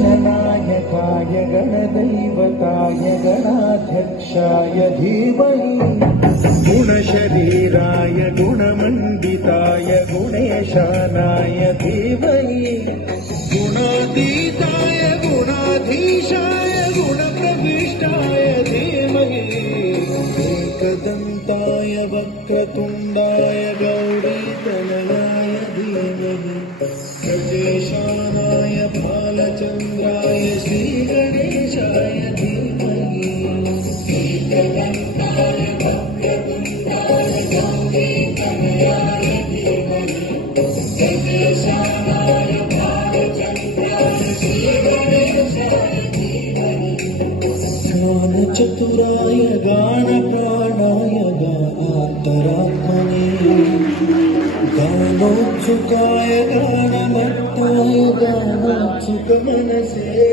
गणनायकाय गणदैवताय गणाध्यक्षाय धीमहि गुणशरीराय गुणमण्डिताय गुणेशानाय धीमहि गुणातीताय गुणाधीशाय गुणप्रविष्टाय धीमहि एकदन्ताय वक्रतुण्डाय गौरीतनयाय धीमहि गजेशानाय बालचन्द्राय श्रीगणेशाय धीमहि एकदन्ताय वक्रतुण्डाय गौरीतनयाय धीमहि गजेशानाय बालचन्द्राय श्रीगणेशाय धीमहि ज्ञानचतुराय गानप्राणाय गानान्तरात्मने गानोत्सुकाय गानमत्ताय गानोत्सुकमनसे